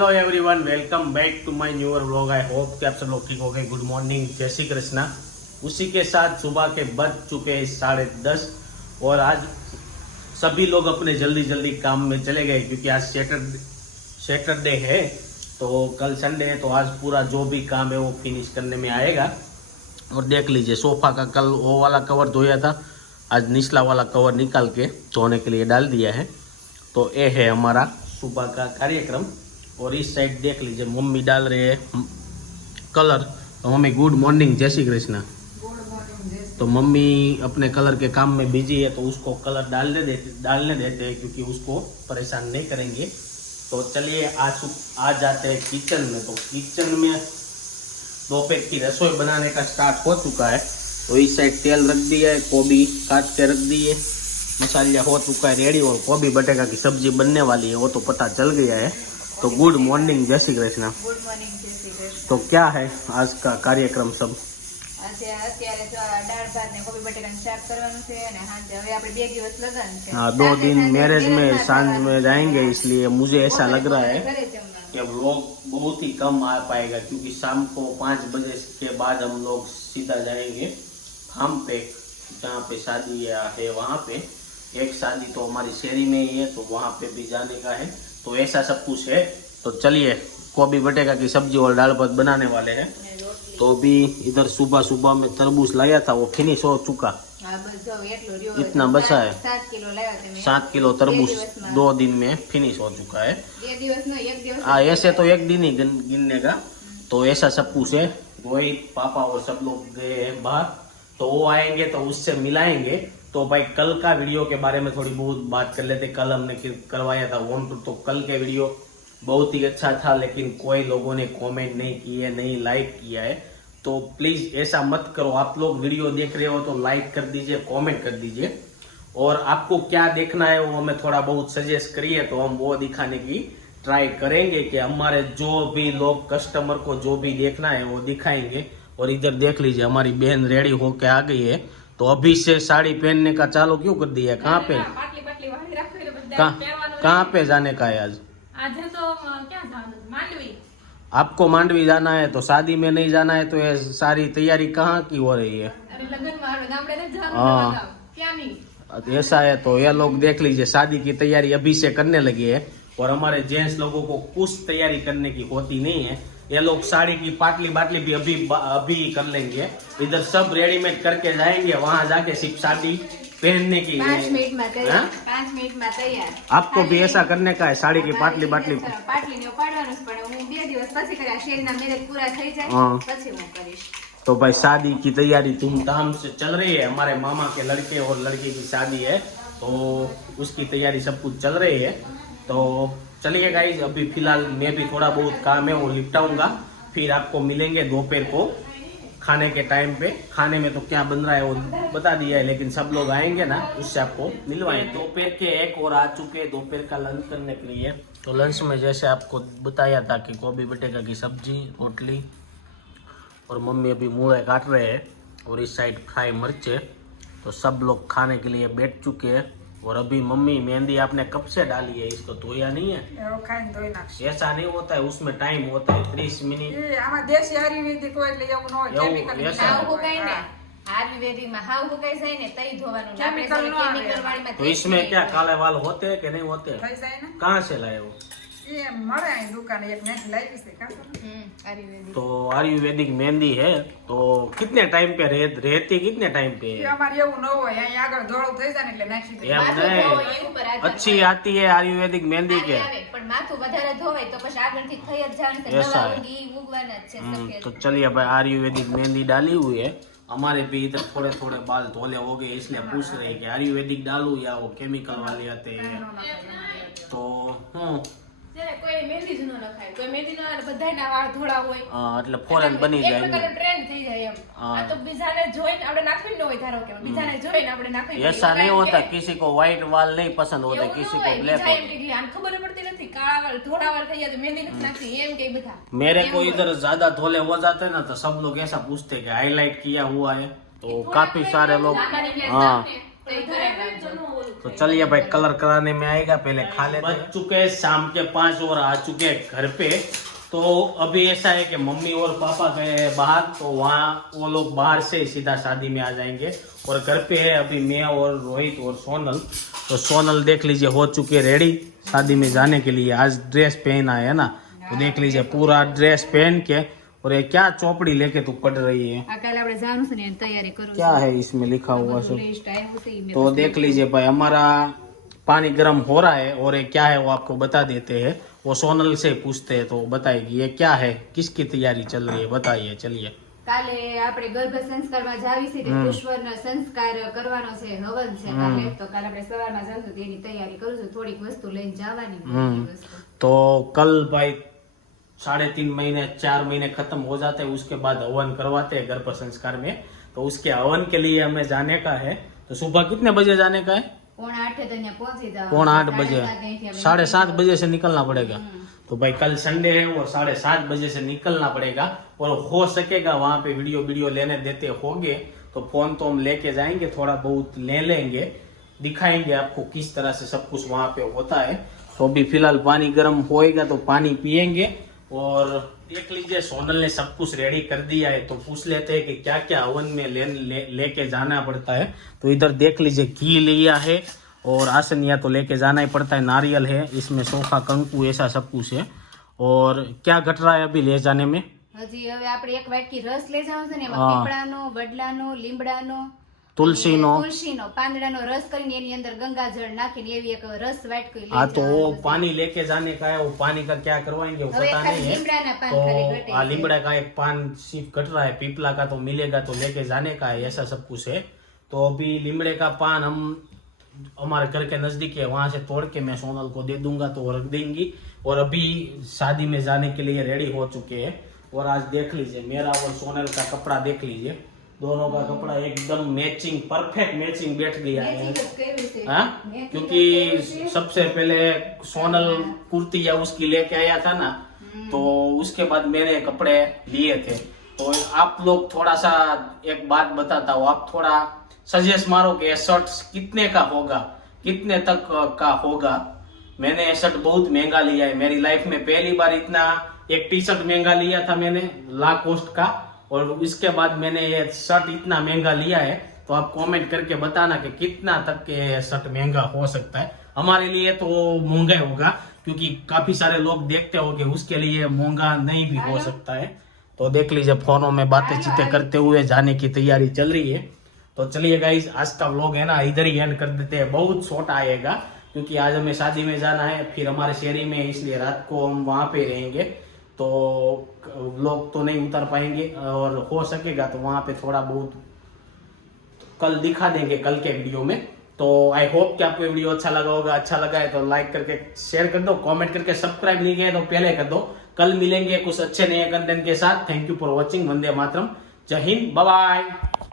Hello everyone, welcome back to my newer vlog. I hope कि आप सब लोग ठीक हो गए। गुड मॉर्निंग, जय श्री कृष्णा। उसी के साथ सुबह के बज चुके हैं 10:30 और आज सभी लोग अपने जल्दी जल्दी काम में चले गए क्योंकि आज सैटरडे है, तो कल संडे है, तो आज पूरा जो भी काम है वो फिनिश करने में आएगा। और देख लीजिए, सोफा का कल वो वाला कवर धोया था, आज निचला वाला कवर निकाल के धोने के लिए डाल दिया है। तो ये है हमारा सुबह का कार्यक्रम। और इस साइड देख लीजिए, मम्मी डाल रहे हैं कलर। तो मम्मी गुड मॉर्निंग, जय श्री कृष्णा। तो मम्मी अपने कलर के काम में बिजी है, तो उसको कलर डालने देते हैं क्योंकि उसको परेशान नहीं करेंगे। तो चलिए आज जाते हैं किचन में। तो किचन में दोपहर की रसोई बनाने का स्टार्ट हो चुका है। तो इस साइड तेल रख दिया है, गोभी काट के रख दी है, मसाला हो चुका है रेडी और गोभी बटेका की सब्जी बनने वाली है, वो तो पता चल गया है। तो गुड मॉर्निंग, जय श्री कृष्ण। गुड मॉर्निंग, जय श्री कृष्ण। तो क्या है आज का कार्यक्रम सब? અત્યારે તો દાળ ભાત ને કોબી બટેકાનું શાક કરવાનું છે અને સાંજે હવે આપણે 2 દિવસ લગન છે। हाँ, 2 दिन मैरिज में सांझ में जाएंगे, इसलिए मुझे ऐसा लग रहा है कि व्लॉग बहुत ही कम आ पाएगा क्योंकि शाम को 5 बजे के बाद हम लोग सीधा जाएंगे फार्म पे, जहाँ पे शादी है वहाँ पे। एक शादी तो हमारी शहरी में ही है, तो वहाँ पे भी जाने का है। तो ऐसा सब कुछ है। तो चलिए, गोभी बटेका की सब्जी और दाल भात बनाने वाले हैं। तो भी इधर सुबह सुबह में तरबूज लाया था, वो फिनिश हो चुका। इतना बचा है, 7 किलो तरबूज 2 दिन में फिनिश हो चुका है। हाँ, ऐसे तो एक दिन ही गिनने का। तो ऐसा सब कुछ है। रोहित पापा और सब लोग गए हैं बाहर, तो वो आएंगे तो उससे मिलाएंगे। तो भाई कल का वीडियो के बारे में थोड़ी बहुत बात कर लेते। कल हमने करवाया था होम टूर, तो कल के वीडियो बहुत ही अच्छा था, लेकिन कोई लोगों ने कमेंट नहीं किए, नहीं लाइक किया है। तो प्लीज़ ऐसा मत करो। आप लोग वीडियो देख रहे हो तो लाइक कर दीजिए, कमेंट कर दीजिए। और आपको क्या देखना है वो हमें थोड़ा बहुत सजेस्ट करिए, तो हम वो दिखाने की ट्राई करेंगे कि हमारे जो भी लोग कस्टमर को जो भी देखना है वो दिखाएंगे। और इधर देख लीजिए, हमारी बहन रेडी होके आ गई है। तो अभी से साड़ी पहनने का चालू क्यों कर दिया? कहाँ पे कहाँ पे जाने का है आज? तो क्या मांडवी। आपको मांडवी जाना है, तो शादी में नहीं जाना है, तो ये सारी तैयारी कहाँ की हो रही है? हाँ, ऐसा है। तो ये लोग देख लीजिए, शादी की तैयारी अभी से करने लगी है। और हमारे जेंट्स लोगों को कुछ तैयारी करने की होती नहीं है। ये लोग साड़ी की पाटली बाटली भी अभी कर लेंगे। इधर सब रेडीमेड करके जाएंगे, वहाँ जाके सिर्फ शादी पहनने की 5 मिनट में तैयार। 5 मिनट में तैयार। आपको भी ऐसा करने का है? साड़ी की पाटली बाटली પાટલી ને પાડવાનું જ પડે। હું 2 દિવસ પછી કર્યા, શેરીના મેરેજ પૂરા થઈ જાય પછી હું કરીશ। तो भाई शादी की तैयारी धूमधाम से चल रही है। हमारे मामा के लड़के और लड़की की शादी है, तो उसकी तैयारी सब कुछ चल रही है। तो चलिए गाइस, अभी फिलहाल मैं भी थोड़ा बहुत काम है वो निपटाऊंगा, फिर आपको मिलेंगे दोपहर को खाने के टाइम पे। खाने में तो क्या बन रहा है वो बता दिया है, लेकिन सब लोग आएंगे ना, उससे आपको मिलवाएंगे। दोपहर के 1 और आ चुके हैं दोपहर का लंच करने के लिए। तो लंच में जैसे आपको बताया था कि गोभी बटेका की सब्जी, रोटली, और मम्मी अभी मूले काट रहे हैं, और इस साइड फ्राई मिर्चे। तो सब लोग खाने के लिए बैठ चुके हैं। और अभी मम्मी मेहंदी आपने कब से डाली है? इसको धोया नहीं है? ऐसा नहीं होता है, उसमें टाइम होता है 30 मिनट। तो इसमें क्या काले वाल होते हैं कि नहीं होते? कहाँ से लाए वो? तो आयुर्वेदिक मेहंदी है। तो कितने टाइम पे रहती कितने टाइम पे है? अच्छी आती है आयुर्वेदिक मेहंदी के। ऐसा है। तो चलिए भाई, आयुर्वेदिक मेहंदी डाली हुई है। हमारे भी इधर थोड़े थोड़े बाल धोले हो गए, इसलिए पूछ रहे हैं कि आयुर्वेदिक डालूं या वो केमिकल वाले आते हैं। तो કોઈ મહેંદી જ ન નખાય, કોઈ મહેંદી ન આવે, બધાયના વાળ ધોળા હોય। હા, એટલે ફોરેન બની જાય, એક પ્રકારનો ટ્રેન્ડ થઈ જાય એમ। આ તો બીજાને જોઈને આપણે નાખવી ન હોય, ધારો કે બીજાને જોઈને આપણે નાખવી। ऐसा नहीं होता, किसी को व्हाइट वाल नहीं पसंद होते, किसी को ब्लैक होते। આમ ખબર પડતી નથી, કાળા વાળ ધોળા વાળ થઈ જાય તો મહેંદી નથી નાખતી એમ કે બધા। मेरे को इधर ज्यादा धोले हो जाते हैं ना, तो सब लोग ऐसा पूछते हैं कि हाईलाइट किया हुआ है। तो काफी सारे लोग, हाँ तो चलिए भाई कलर कराने में आएगा, पहले खा लेते हैं। बज चुके हैं शाम के 5 और आ चुके हैं घर पे। तो अभी ऐसा है कि मम्मी और पापा गए हैं बाहर, तो वहाँ वो लोग बाहर से सीधा शादी में आ जाएंगे और घर पे है अभी मैं और रोहित और सोनल। तो सोनल देख लीजिए हो चुकी है रेडी शादी में जाने के लिए। आज ड्रेस पहना है ना, तो देख लीजिए पूरा ड्रेस पहन के। और ये क्या चौपड़ी लेके तू पढ़ रही है, क्या है इसमें लिखा हुआ सब? तो देख लीजिए भाई हमारा पानी गर्म हो रहा है और ये क्या है वो आपको बता देते हैं। वो सोनल से पूछते हैं तो बताएगी ये क्या है, किसकी तैयारी चल रही है, बताइए। चलिए કાલે આપણે ગર્ભ સંસ્કારમાં જાવી છે તે પુષ્પનો સંસ્કાર કરવાનો છે, હવન છે કાલે, તો કાલે આપણે સવારમાં જશું તેની તૈયારી કરું છું, થોડીક વસ્તુ લઈને જવાની વસ્તુ। तो कल भाई 3.5 महीने 4 महीने खत्म हो जाते हैं, उसके बाद हवन करवाते हैं गर्भ संस्कार में। तो उसके हवन के लिए हमें जाने का है। तो सुबह कितने बजे जाने का है? 7:30 पहुंची जाओ। 7:30 बजे, 7:30 बजे से निकलना पड़ेगा। तो भाई कल संडे है और 7:30 बजे से निकलना पड़ेगा। और हो सकेगा वहां पे वीडियो लेने देते होंगे तो फोन तो हम लेके जाएंगे, थोड़ा बहुत ले लेंगे, दिखाएंगे आपको किस तरह से सब कुछ वहां पे होता है। तो अभी फिलहाल पानी गर्म होएगा तो पानी पियेंगे। और देख लीजिए सोनल ने सब कुछ रेडी कर दिया है। तो पूछ लेते हैं कि क्या क्या हवन में लेके जाना पड़ता है। तो इधर देख लीजिए घी लिया है और आसनिया तो लेके जाना ही पड़ता है, नारियल है इसमें, सोखा कंकु ऐसा सब कुछ है। और क्या घट रहा है अभी ले जाने में? હજી હવે આપણે એક વાટકી રસ લઈ જવાનો છે ને, એમાં પીપળાનો, વડલાનો, લીમડાનો, तुलसीનો પાંદડાનો રસ કરીને એની અંદર ગંગાજળ નાખીને એવી એક રસ વાટકી લઈ हाँ तो वो पानी लेके जाने का है। वो पानी का क्या करवाएंगे वो पता नहीं है। લીમડાના પાન ખાલી तो ઘટે हाँ છે। लीमड़ा का एक पान सिर्फ कट रहा है, पीपला का तो मिलेगा तो लेके जाने का है, ऐसा सब कुछ है। तो अभी लीमड़े का पान हम हमारे घर के नजदीक है, वहां से तोड़ के मैं सोनल को दे दूंगा तो वो रख देंगी। और अभी शादी में जाने के लिए रेडी हो चुके हैं। और आज देख लीजिए मेरा और सोनल का कपड़ा देख लीजिए, दोनों का कपड़ा एकदम मैचिंग, परफेक्ट मैचिंग बैठ गया है। हाँ? क्योंकि सबसे पहले सोनल कुर्ती या उसकी लेके आया था ना, तो उसके बाद मैंने कपड़े लिए थे। तो आप लोग थोड़ा सा एक बात बताता हूँ, आप थोड़ा सजेस्ट मारो कि शर्ट कितने का होगा, कितने तक का होगा। मैंने ये शर्ट बहुत महंगा लिया है, मेरी लाइफ में पहली बार इतना एक टी शर्ट महंगा लिया था मैंने, ला कॉस्ट का। और इसके बाद मैंने ये शर्ट इतना महंगा लिया है। तो आप कमेंट करके बताना कि कितना तक के शर्ट महंगा हो सकता है। हमारे लिए तो महंगा होगा क्योंकि काफी सारे लोग देखते हो कि उसके लिए महंगा नहीं भी हो सकता है। तो देख लीजिए फोनों में बातें चीतें करते हुए जाने की तैयारी चल रही है। तो चलिए गाइस आज का व्लॉग है ना इधर ही एंड कर देते हैं, बहुत छोटा आएगा क्योंकि आज हमें शादी में जाना है, फिर हमारे शहरी में, इसलिए रात को हम वहां पे रहेंगे। तो व्लॉग तो नहीं उतार पाएंगे और हो सकेगा तो वहां पे थोड़ा बहुत कल दिखा देंगे कल के वीडियो में। तो आई होप कि आपको वीडियो अच्छा लगा होगा। अच्छा लगा है तो लाइक करके शेयर कर दो, कमेंट करके सब्सक्राइब नहीं किया है तो पहले कर दो। कल मिलेंगे कुछ अच्छे नए कंटेंट के साथ। Thank you for watching. Vande Mataram. जय हिंद, बाय बाय।